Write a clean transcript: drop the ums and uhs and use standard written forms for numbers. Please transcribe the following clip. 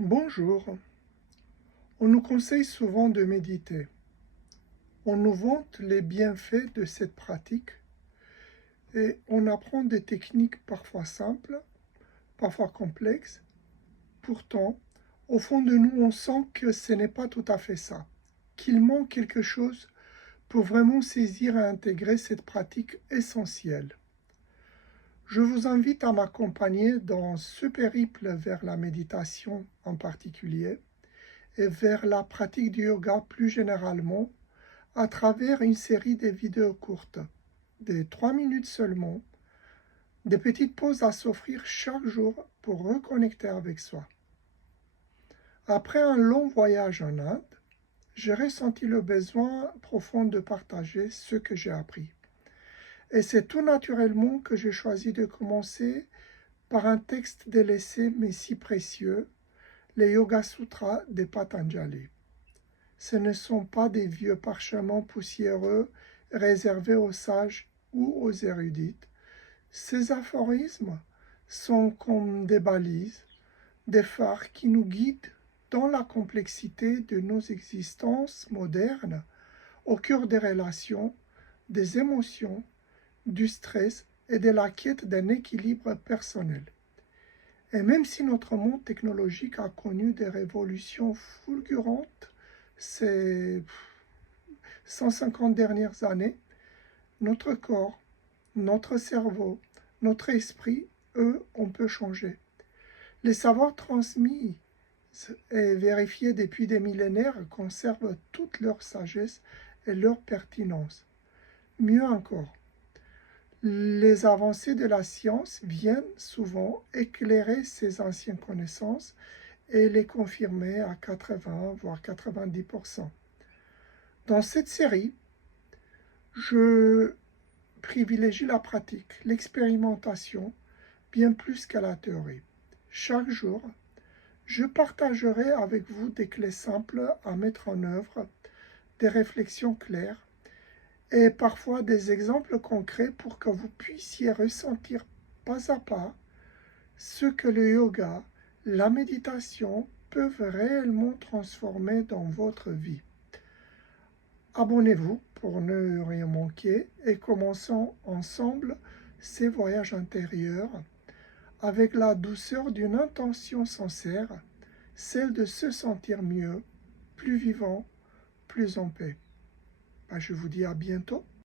Bonjour. On nous conseille souvent de méditer. On nous vante les bienfaits de cette pratique et on apprend des techniques parfois simples, parfois complexes. Pourtant, au fond de nous, on sent que ce n'est pas tout à fait ça, qu'il manque quelque chose pour vraiment saisir et intégrer cette pratique essentielle. Je vous invite à m'accompagner dans ce périple vers la méditation en particulier et vers la pratique du yoga plus généralement à travers une série de vidéos courtes, de 3 minutes seulement, des petites pauses à s'offrir chaque jour pour reconnecter avec soi. Après un long voyage en Inde, j'ai ressenti le besoin profond de partager ce que j'ai appris. Et c'est tout naturellement que j'ai choisi de commencer par un texte délaissé mais si précieux, les Yoga Sutras de Patanjali. Ce ne sont pas des vieux parchemins poussiéreux réservés aux sages ou aux érudites. Ces aphorismes sont comme des balises, des phares qui nous guident dans la complexité de nos existences modernes, au cœur des relations, des émotions, du stress et de la quête d'un équilibre personnel. Et même si notre monde technologique a connu des révolutions fulgurantes ces 150 dernières années, notre corps, notre cerveau, notre esprit, eux, on peut changer. Les savoirs transmis et vérifiés depuis des millénaires conservent toute leur sagesse et leur pertinence. Mieux encore, les avancées de la science viennent souvent éclairer ces anciennes connaissances et les confirmer à 80 voire 90%. Dans cette série, je privilégie la pratique, l'expérimentation, bien plus qu'à la théorie. Chaque jour, je partagerai avec vous des clés simples à mettre en œuvre, des réflexions claires et parfois des exemples concrets pour que vous puissiez ressentir pas à pas ce que le yoga, la méditation peuvent réellement transformer dans votre vie. Abonnez-vous pour ne rien manquer et commençons ensemble ces voyages intérieurs avec la douceur d'une intention sincère, celle de se sentir mieux, plus vivant, plus en paix. Je vous dis à bientôt.